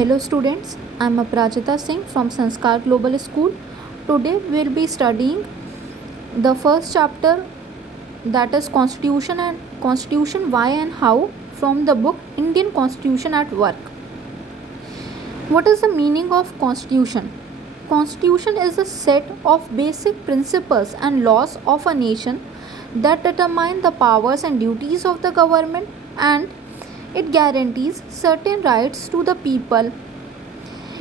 Hello students, I am Aprajita Singh from Sanskar Global School. Today we will be studying the first chapter, that is Constitution Why and How, from the book Indian Constitution at Work. What is the meaning of Constitution? Constitution is a set of basic principles and laws of a nation that determine the powers and duties of the government, and it guarantees certain rights to the people.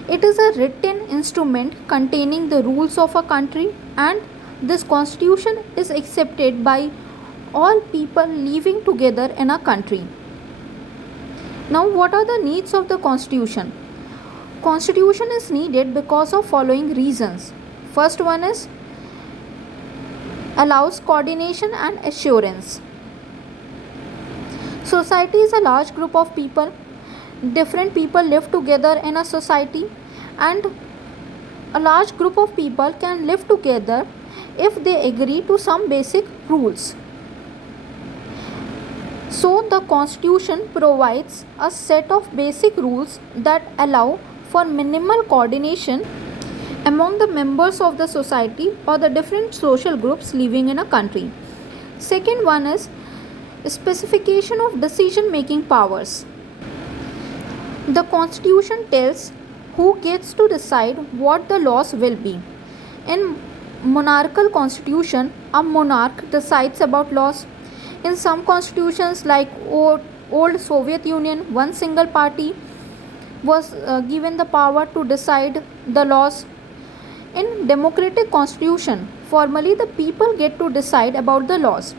It is a written instrument containing the rules of a country, and this constitution is accepted by all people living together in a country. Now, what are the needs of the constitution? Constitution is needed because of following reasons. First one is allows coordination and assurance. Society is a large group of people. Different people live together in a society, and a large group of people can live together if they agree to some basic rules. So, the constitution provides a set of basic rules that allow for minimal coordination among the members of the society or the different social groups living in a country. Second one is specification of decision making powers. The constitution tells who gets to decide what the laws will be. In monarchical constitution, a monarch decides about laws. In some constitutions like old Soviet Union, one single party was given the power to decide the laws. In democratic constitution, formally the people get to decide about the laws.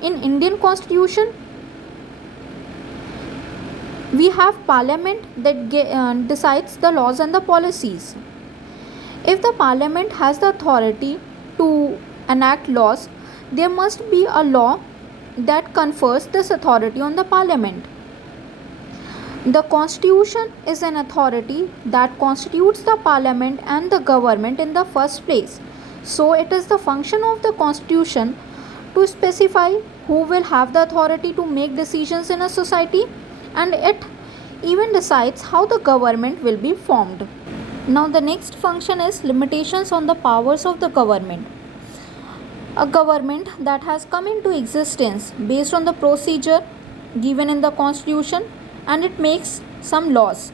In Indian constitution, we have parliament that decides the laws and the policies. If the parliament has the authority to enact laws, there must be a law that confers this authority on the parliament. The constitution is an authority that constitutes the parliament and the government in the first place. So it is the function of the constitution to specify who will have the authority to make decisions in a society, and it even decides how the government will be formed. Now the next function is limitations on the powers of the government. A government that has come into existence based on the procedure given in the constitution, and it makes some laws.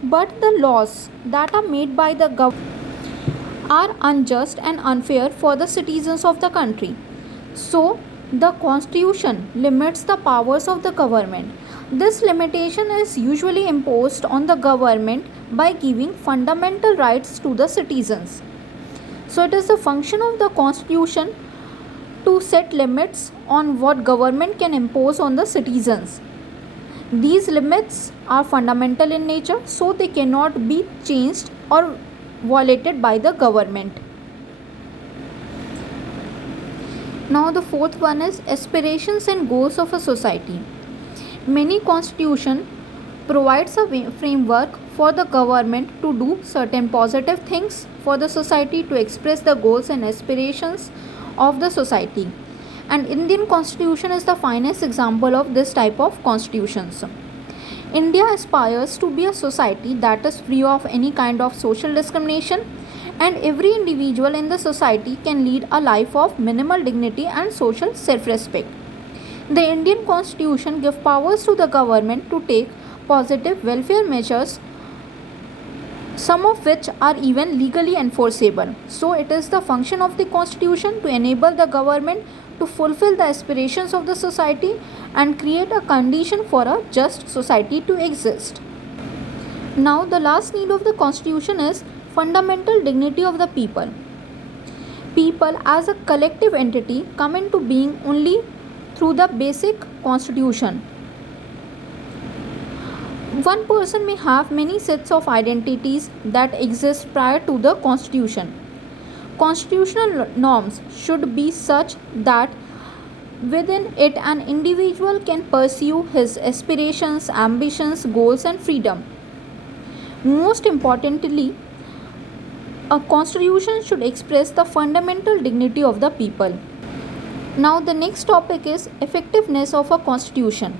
But the laws that are made by the government are unjust and unfair for the citizens of the country. So the constitution limits the powers of the government. This limitation is usually imposed on the government by giving fundamental rights to the citizens. So it is the function of the constitution to set limits on what government can impose on the citizens. These limits are fundamental in nature, so they cannot be changed or violated by the government. Now the fourth one is aspirations and goals of a society. Many constitution provides a framework for the government to do certain positive things for the society, to express the goals and aspirations of the society. And Indian constitution is the finest example of this type of constitutions. India aspires to be a society that is free of any kind of social discrimination, and every individual in the society can lead a life of minimal dignity and social self-respect. The Indian constitution gives powers to the government to take positive welfare measures, some of which are even legally enforceable. So it is the function of the constitution to enable the government to fulfill the aspirations of the society and create a condition for a just society to exist. Now the last need of the constitution is fundamental dignity of the people. People as a collective entity come into being only through the basic constitution. One person may have many sets of identities that exist prior to the constitution. Constitutional norms should be such that within it an individual can pursue his aspirations, ambitions, goals, and freedom. Most importantly, a constitution should express the fundamental dignity of the people. Now the next topic is effectiveness of a constitution.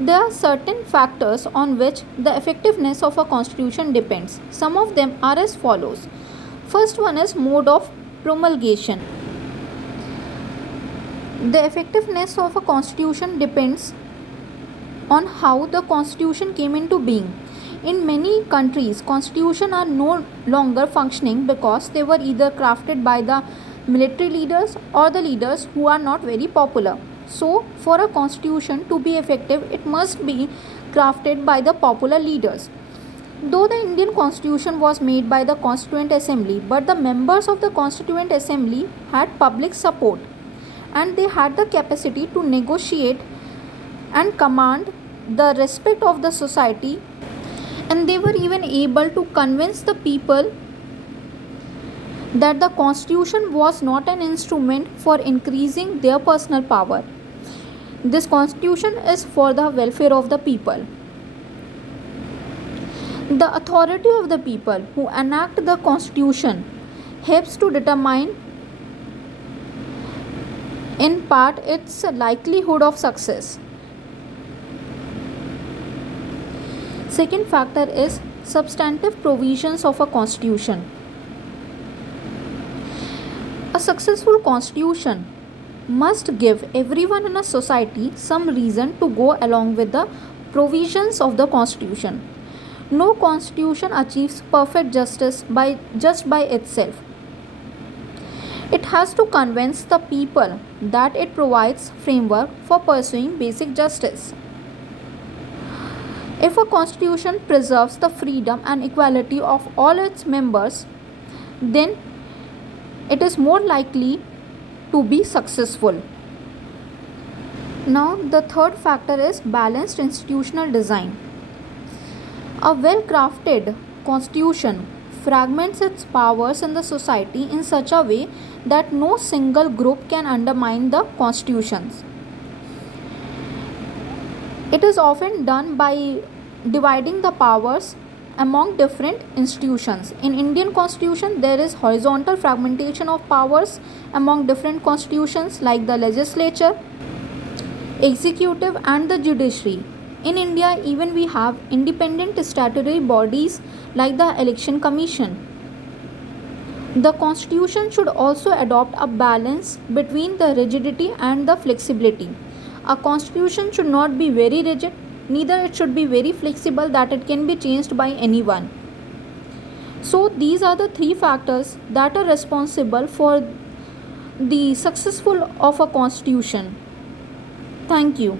There are certain factors on which the effectiveness of a constitution depends. Some of them are as follows. First one is mode of promulgation. The effectiveness of a constitution depends on how the constitution came into being. In many countries, constitutions are no longer functioning because they were either crafted by the military leaders or the leaders who are not very popular. So, for a constitution to be effective, it must be crafted by the popular leaders. Though the Indian constitution was made by the Constituent Assembly, but the members of the Constituent Assembly had public support and they had the capacity to negotiate and command the respect of the society, and they were even able to convince the people that the constitution was not an instrument for increasing their personal power. This constitution is for the welfare of the people. The authority of the people who enact the constitution helps to determine in part its likelihood of success. Second factor is substantive provisions of a constitution. A successful constitution must give everyone in a society some reason to go along with the provisions of the constitution. No constitution achieves perfect justice just by itself. It has to convince the people that it provides framework for pursuing basic justice. If a constitution preserves the freedom and equality of all its members, then it is more likely to be successful. Now, the third factor is balanced institutional design. A well crafted constitution fragments its powers in the society in such a way that no single group can undermine the constitutions. It is often done by dividing the powers among different institutions. In Indian constitution, there is horizontal fragmentation of powers among different constitutions like the legislature, executive and the judiciary. In India, even we have independent statutory bodies like the Election Commission. The constitution should also adopt a balance between the rigidity and the flexibility. A constitution should not be very rigid, neither it should be very flexible that it can be changed by anyone. So these are the three factors that are responsible for the successful of a constitution. Thank you.